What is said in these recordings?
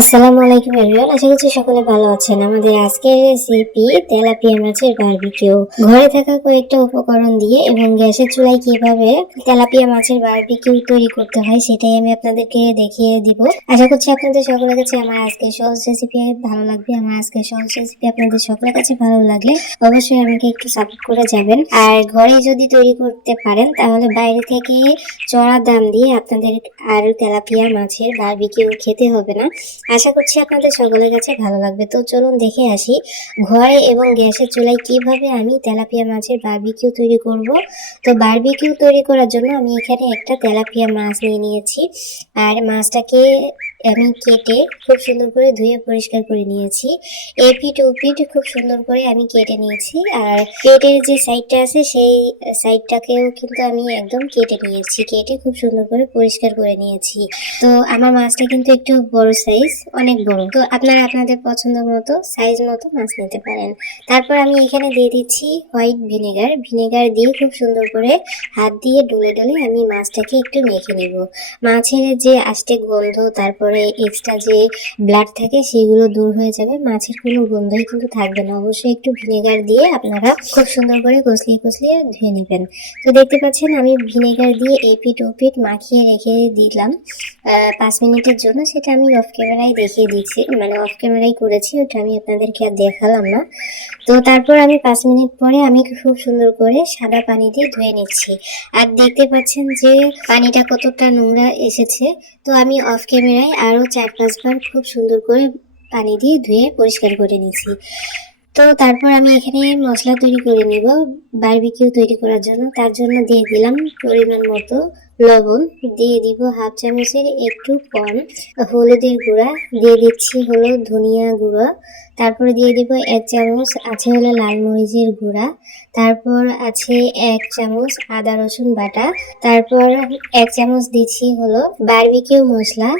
আসসালামু আলাইকুম এভরিওয়ান, আশা করছি সকলে ভালো আছেন। আমাদের আজকের রেসিপি তেলাপিয়া মাছের বারবিকিউ। ঘরে থাকা কয়েকটা উপকরণ দিয়ে এবং গ্যাসের চুলায় কিভাবে তেলাপিয়া মাছের বারবিকিউ তৈরি করতে হয় সেটাই আমি আপনাদেরকে দেখিয়ে দিব। আশা করছি আপনাদের সকলের কাছে আমার আজকের সহজ রেসিপি ভালো লাগবে। আমার আজকের সহজ রেসিপি আপনাদের সকলের কাছে ভালো লাগলে অবশ্যই আমাকে একটু সাপোর্ট করে যাবেন। আর ঘরে যদি তৈরি করতে পারেন তাহলে বাইরে থেকে চড়া দাম দিয়ে আপনাদের আর তেলাপিয়া মাছের বারবিকিউ খেতে হবে না। আশা করছি আপনাদের সকলের কাছে ভালো লাগবে। তো চলুন দেখে আসি ঘরে এবং গ্যাসের চুলায় কিভাবে আমি তেলাপিয়া মাছের বারবিকিউ তৈরি করব। তো বারবিকিউ তৈরি করার জন্য আমি এখানে একটা তেলাপিয়া মাছ নিয়ে নিয়েছি। আর মাছটাকে আমি কেটে খুব সুন্দর করে ধুয়ে পরিষ্কার করে নিয়েছি। এপিট ওপিট খুব সুন্দর করে আমি কেটে নিয়েছি। আর পেটের যে সাইডটা আছে সেই সাইডটাকেও কিন্তু আমি একদম কেটে নিয়েছি। কেটে খুব সুন্দর করে পরিষ্কার করে নিয়েছি। তো আমার মাছটা কিন্তু একটু বড় সাইজ, অনেক বড়। তো আপনারা আপনাদের পছন্দ মতো সাইজ মতো মাছ নিতে পারেন। তারপর আমি এখানে দিয়ে দিচ্ছি হোয়াইট ভিনেগার। ভিনেগার দিয়ে খুব সুন্দর করে হাত দিয়ে ডলে ডলে আমি মাছটাকে একটু মেখে নিব। মাছের যে আষ্টে গন্ধ, তারপরে এক্সট্রা যে ব্লাড থাকে সেগুলো দূর হয়ে যাবে। মাছের কোনো গন্ধই কিন্তু থাকবে না। অবশ্যই একটু ভিনেগার দিয়ে আপনারা খুব সুন্দর করে কষলিয়ে কষলিয়ে ধুয়ে নেবেন। তো দেখতে পাচ্ছেন আমি ভিনেগার দিয়ে এপিট ওপিট মাখিয়ে রেখে দিলাম 5 মিনিটের জন্য। সেটা আমি অফ ক্যামেরায় দেখিয়ে দিচ্ছি, মানে অফ ক্যামেরায় করেছি, ওটা আমি আপনাদেরকে আর দেখালাম না। তো তারপর আমি 5 মিনিট পরে আমি খুব সুন্দর করে সাদা পানি দিয়ে ধুয়ে নিচ্ছি। আর দেখতে পাচ্ছেন যে পানিটা কতটা নোংরা এসেছে। তো আমি অফ ক্যামেরায় আরো 4-5 বার খুব সুন্দর করে পানি দিয়ে ধুয়ে পরিষ্কার করে নিচ্ছি। তো তারপর আমি এখানে মশলা তৈরি করে নিব বারবিকিউ তৈরি করার জন্য। তার জন্য দিয়ে দিলাম পরিমাণ মতো লবণ, দিয়ে দিব হাফ চামচের একটু কম হলুদের গুঁড়া, দিয়ে দিচ্ছি হলো ধনিয়া গুঁড়ো, তারপরে দিয়ে দিব 1 চামচ আছে হলো লাল মরিচের গুঁড়া, তারপর আছে 1 চামচ আদা রসুন বাটা, তারপর 1 চামচ দিচ্ছি হলো বারবিকিউ মশলা,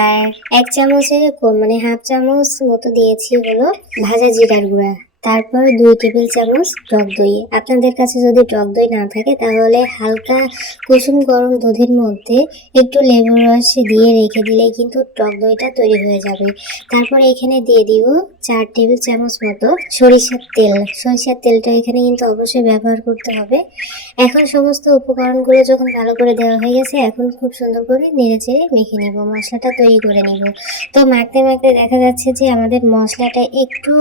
আর 1 চামচের কম মানে হাফ চামচ মতো দিয়েছি হলো ভাজা জিরার গুঁড়া, তারপর 2 টেবিল চামচ টক দই। আপনাদের কাছে যদি টক দই না থাকে তাহলে হালকা কুসুম গরম দুধের মধ্যে একটু লেবুর রস দিয়ে রেখে দিলেই কিন্তু টক দইটা তৈরি হয়ে যাবে। তারপর এখানে দিয়ে দিব 4 টেবিল চামচ মতো সরিষার তেল। সরিষার তেলটা এখানে কিন্তু অবশ্যই ব্যবহার করতে হবে। এখন সমস্ত উপকরণগুলো যখন ভালো করে দেওয়া হয়ে গেছে, এখন খুব সুন্দর করে নেড়েচেড়ে মেখে নিব, মশলাটা তৈরি করে নিব। তো মাখতে মাখতে দেখা যাচ্ছে যে আমাদের মশলাটা একটু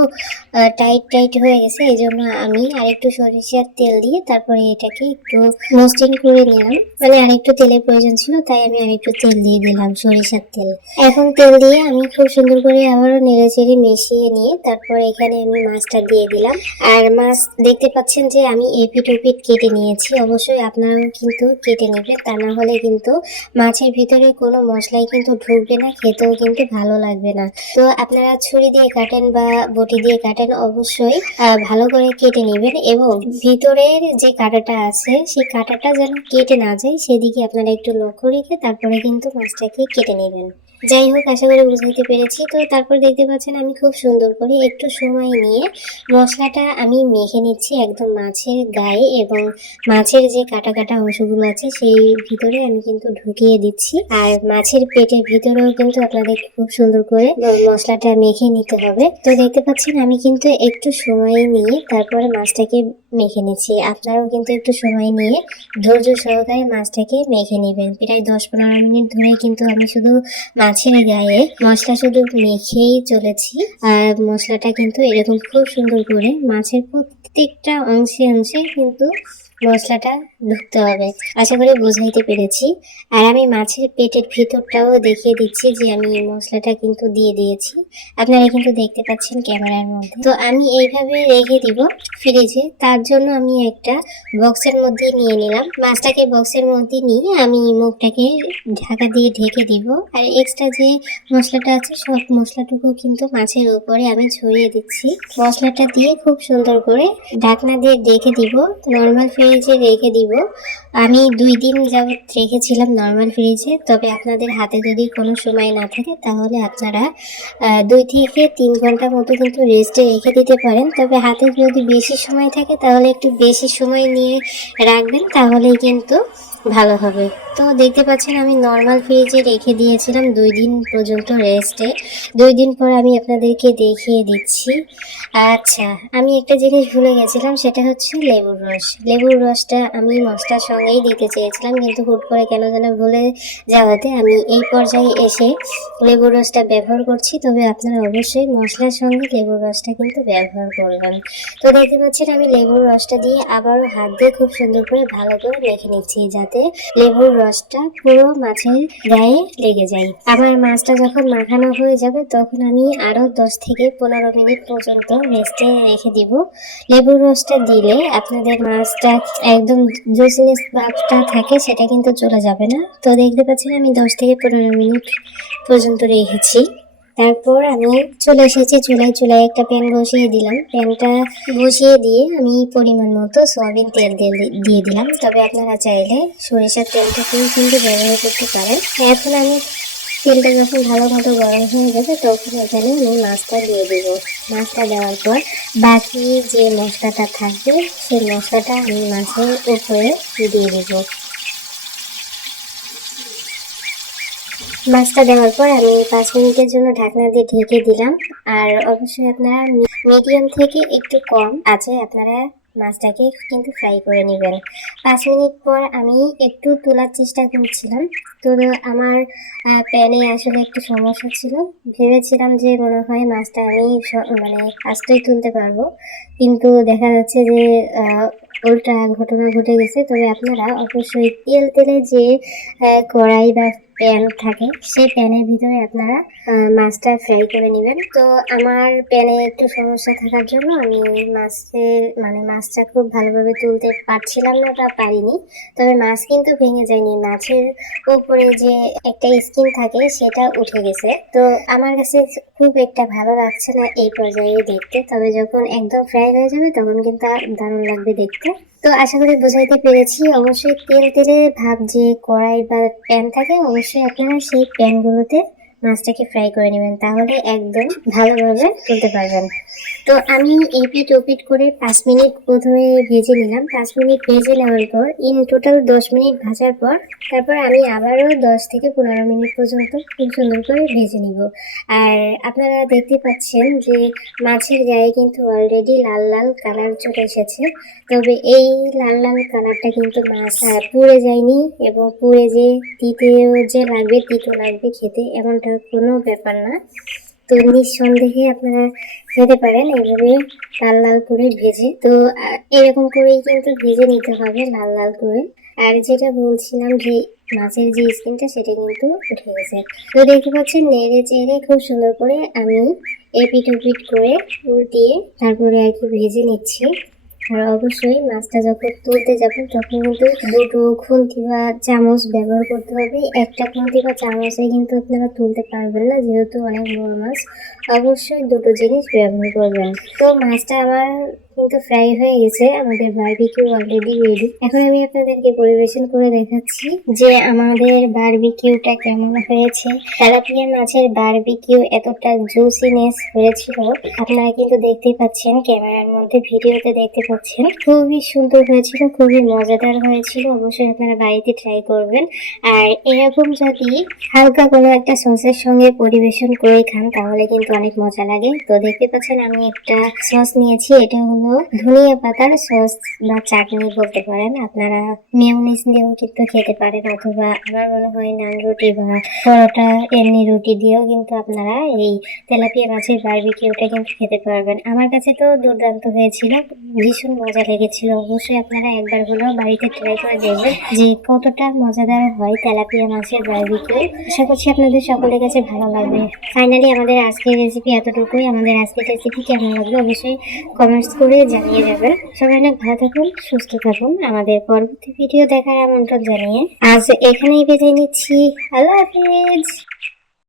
টাইট টাইট হয়ে গেছে। এই জন্য আমি আরেকটু সরিষার তেল দিয়ে তারপরে এটাকে একটু মসৃণ করে নিলাম। মানে আরেকটু তেলের প্রয়োজন ছিল, তাই আমি আরেকটু তেল দিয়ে দিলাম, সরিষার তেল। এখন তেল দিয়ে আমি খুব সুন্দর করে আবারও নেড়েচেড়ে মিশিয়ে নিয়ে তারপর এখানে আমি মাছটা দিয়ে দিলাম। আর মাছ দেখতে পাচ্ছেন যে আমি এপিট ওপিট কেটে নিয়েছি। অবশ্যই আপনারাও কিন্তু কেটে নেবেন, তা না হলে কিন্তু মাছের ভিতরে কোনো মশলাই কিন্তু ঢুকবে না, খেতেও কিন্তু ভালো লাগবে না। তো আপনারা ছুরি দিয়ে কাটেন বা বটি দিয়ে কাটেন, অবশ্যই ভালো করে কেটে নেবেন এবং ভিতরের যে কাঁটাটা আছে সেই কাঁটাটা যেন কেটে না যায় সেদিকে আপনারা একটু লক্ষ্য রেখে তারপরে কিন্তু মাছটাকে কেটে নেবেন। যাই হোক, আশা করি বুঝাইতে পেরেছি। তো তারপর দেখতে পাচ্ছেন আমি খুব সুন্দর করে একটু সময় নিয়ে মশলাটা আমি মেখে নিচ্ছি একদম মাছের গায়ে, এবং মাছের যে কাটা কাটা অংশগুলো আছে সেই ভিতরে আমি কিন্তু ঢুকিয়ে দিচ্ছি। আর মাছের পেটের ভিতরেও কিন্তু আপনাদের খুব সুন্দর করে মশলাটা মেখে নিতে হবে। তো দেখতে পাচ্ছেন আমি কিন্তু একটু সময় নিয়ে তারপরে মাছটাকে মেখে নিচ্ছি। আপনারাও কিন্তু একটু সময় নিয়ে ধৈর্য সহকারে মাছটাকে মেখে নেবেন। প্রায় 10-15 মিনিট ধরে কিন্তু আমি শুধু মাছের গায়ে মশলা শুধু মেখেই চলেছি। আর মশলাটা কিন্তু এরকম খুব সুন্দর করে মাছের প্রত্যেকটা অংশে অংশে কিন্তু মশলাটা ঢুকতে হবে। আশা করি বুঝাইতে পেরেছি। আর আমি মাছের পেটের ভিতরটাও দেখিয়ে দিচ্ছি যে আমি এই মশলাটা কিন্তু দিয়ে দিয়েছি। আপনারা কিন্তু দেখতে পাচ্ছেন ক্যামেরার মধ্যে। তো আমি এইভাবে রেখে দিব ফ্রিজে। তার জন্য আমি একটা বক্সের মধ্যে নিয়ে নিলাম। মাছটাকে বক্সের মধ্যে নিয়ে আমি মুখটাকে ঢাকা দিয়ে ঢেকে দিব। আর এক্সট্রা যে মশলাটা আছে সব মশলাটুকু কিন্তু মাছের উপরে আমি ছড়িয়ে দিচ্ছি। মশলাটা দিয়ে খুব সুন্দর করে ঢাকনা দিয়ে ঢেকে দিব। নর্মাল ফ্রিজে রেখে দিব। আমি 2 দিন যাবত রেখেছিলাম নর্মাল ফ্রিজে। তবে আপনাদের হাতে যদি কোনো সময় না থাকে তাহলে আপনারা 2 থেকে 3 ঘন্টা মতো কিন্তু রেস্টে রেখে দিতে পারেন। তবে হাতে যদি বেশি সময় থাকে তাহলে একটু বেশি সময় নিয়ে রাখবেন, তাহলে কিন্তু ভালো হবে। তো দেখতে পাচ্ছেন আমি নর্মাল ফ্রিজে রেখে দিয়েছিলাম 2 দিন পর্যন্ত রেস্টে। 2 দিন পর আমি আপনাদেরকে দেখিয়ে দিচ্ছি। আচ্ছা, আমি একটা জিনিস ভুলে গেছিলাম, সেটা হচ্ছে লেবুর রস। লেবুর রসটা আমি মশলার সঙ্গেই দিতে চেয়েছিলাম, কিন্তু হুট করে কেন যেন ভুলে যাওয়াতে আমি এই পর্যায়ে এসে লেবুর রসটা ব্যবহার করছি। তবে আপনারা অবশ্যই মশলার সঙ্গে লেবুর রসটা কিন্তু ব্যবহার করবেন। তো দেখতে পাচ্ছেন আমি লেবুর রসটা দিয়ে আবারও হাত দিয়ে খুব সুন্দর করে ভালো করে মেখে নিচ্ছি, যাতে লেবুর রসটা পুরো মাছের গায়ে লেগে যায়। আবার মাছটা যখন মাখানো হয়ে যাবে তখন আমি আরো 10 থেকে 15 মিনিট পর্যন্ত রেস্টে রেখে দিব। লেবুর রসটা দিলে আপনাদের মাছটা একদম জুসিনেস ভাবটা থাকে সেটা কিন্তু চলে যাবে না। তো দেখতে পাচ্ছেন আমি 10 থেকে 15 মিনিট পর্যন্ত রেখেছি। তারপর আমি চলে এসেছি চুলায়। চুলায় একটা প্যান বসিয়ে দিলাম। প্যানটা বসিয়ে দিয়ে আমি পরিমাণ মতো সয়াবিন তেল দিয়ে দিলাম। তবে আপনারা চাইলে সরিষার তেলটাকেও কিন্তু ব্যবহার করতে পারেন। এখন আমি তেলটা যখন ভালো মতো গরম হয়ে যাবে তখন এখানে আমি মাছটা দিয়ে দিব। মাছটা দেওয়ার পর বাকি যে মশলাটা থাকবে সেই মশলাটা আমি মাছের উপরে দিয়ে দিব। মাছটা দেওয়ার পর আমি 5 মিনিটের জন্য ঢাকনা দিয়ে ঢেকে দিলাম। আর অবশ্যই আপনারা মিডিয়াম থেকে একটু কম আছে আপনারা মাছটাকে কিন্তু ফ্রাই করে নেবেন। 5 মিনিট পর আমি একটু তোলার চেষ্টা করছিলাম। তো আমার প্যানে আসলে একটু সমস্যা ছিল। ভেবেছিলাম যে মনে হয় মাছটা আমি মানে আস্তেই তুলতে পারবো, কিন্তু দেখা যাচ্ছে যে উল্টা ঘটনা ঘটে গেছে। তবে আপনারা অবশ্যই তেলে যে কড়াই বা প্যান থাকে সেই প্যানের ভিতরে আপনারা মাছটা ফ্রাই করে নেবেন। তো আমার প্যানে একটু সমস্যা থাকার জন্য আমি মাছটা খুব ভালোভাবে তুলতে পারছিলাম না বা পারিনি। তবে মাছ কিন্তু ভেঙে যায়নি, মাছের উপরে যে একটা স্কিন থাকে সেটা উঠে গেছে। তো আমার কাছে খুব একটা ভালো লাগছে না এই পর্যায়ে দেখতে। তবে যখন একদম ফ্রাই হয়ে যাবে তখন কিন্তু দারুণ লাগবে দেখতে। তো আশা করি বোঝাইতে পেরেছি। অবশ্যই তেলে ভাব যে কড়াই বা প্যান থাকে অবশ্যই আপনারা সেই প্যানগুলোতে মাছটাকে ফ্রাই করে নেবেন, তাহলে একদম ভালোভাবে তুলতে পারবেন। তো আমি এপিট ওপিট করে 5 মিনিট প্রথমে ভেজে নিলাম। 5 মিনিট ভেজে নেওয়ার পর ইন টোটাল 10 মিনিট ভাজার পর তারপর আমি আবারও 10 থেকে 15 মিনিট পর্যন্ত খুব সুন্দর করে ভেজে নিব। আর আপনারা দেখতে পাচ্ছেন যে মাছের গায়ে কিন্তু অলরেডি লাল লাল কালার চলে এসেছে। তবে এই লাল লাল কালারটা কিন্তু মাছ পুড়ে যায়নি, এবং পুড়ে যে তিতো লাগবে খেতে এমনটা কোনো ব্যাপার না। তো নিঃসন্দেহে আপনারা খেতে পারেন এইভাবে লাল লাল করে ভেজে। তো এরকম করেই কিন্তু ভেজে নিতে হবে লাল লাল করে। আর যেটা বলছিলাম যে মাছের যে স্কিনটা সেটা কিন্তু উঠে গেছে। তো দেখতে পাচ্ছেন নেড়ে চেড়ে খুব সুন্দর করে আমি এপিট ওপিট করে উল্টিয়ে তারপরে আর কি ভেজে নিচ্ছি। আর অবশ্যই মাছটা যখন তুলতে যাবেন তখন কিন্তু দুটো খুন্তি বা চামচ ব্যবহার করতে হবে। একটা খুন্তি বা চামচে কিন্তু আপনারা তুলতে পারবেন না, যেহেতু অনেক বড় মাছ। অবশ্যই দুটো জিনিস ব্যবহার করবেন। তো মাছটা আমার কিন্তু ফ্রাই হয়ে গেছে, আমাদের বারবিকিউ অলরেডি রেডি। এখন আমি আপনাদেরকে পরিবেশন করে দেখাচ্ছি যে আমাদের বারবিকিউটা কেমন হয়েছে। তেলাপিয়া মাছের বারবিকিউ এতটা জুসিনেস হয়েছিল, আপনারা কিন্তু দেখতেই পাচ্ছেন ক্যামেরার মধ্যে, ভিডিওতে দেখতে পাচ্ছেন। খুবই সুন্দর হয়েছিল, খুবই মজাদার হয়েছিল। অবশ্যই আপনারা বাড়িতে ট্রাই করবেন। আর এরকম যদি হালকা কোনো একটা সসের সঙ্গে পরিবেশন করে খান তাহলে কিন্তু অনেক মজা লাগে। তো দেখতে পাচ্ছেন আমি একটা সস নিয়েছি, এটা হলো ধনিয়া পাতার সস বা চাটনি বলতে পারেন। আপনারা মেয়োনিজ দিয়েও কিন্তু খেতে পারেন, অথবা আমার মনে হয় নান রুটি বা পরোটা এমনি রুটি দিয়েও কিন্তু আপনারা এই তেলাপিয়া মাছের বারবিকিউটা কিন্তু খেতে পারবেন। আমার কাছে তো দুর্দান্ত হয়েছিল, ভীষণ মজা লেগেছিল। অবশ্যই আপনারা একবার হলেও বাড়িতে ট্রাই করে দেখবেন যে কতটা মজাদার হয় তেলাপিয়া মাছের বারবিকিউ। আশা করছি আপনাদের সকলের কাছে ভালো লাগবে। ফাইনালি আমাদের আজকের রেসিপি এতটুকুই। আমাদের আজকের রেসিপি কেমন লাগবে অবশ্যই কমেন্টস করে জানিয়ে যাবেন। সবাই অনেক ভালো থাকুন, সুস্থ থাকুন। আমাদের পরবর্তী ভিডিও দেখার আমন্ত্রণ জানিয়ে আজ এখানেই বিদায় নিচ্ছি। আল্লাহ হাফিজ।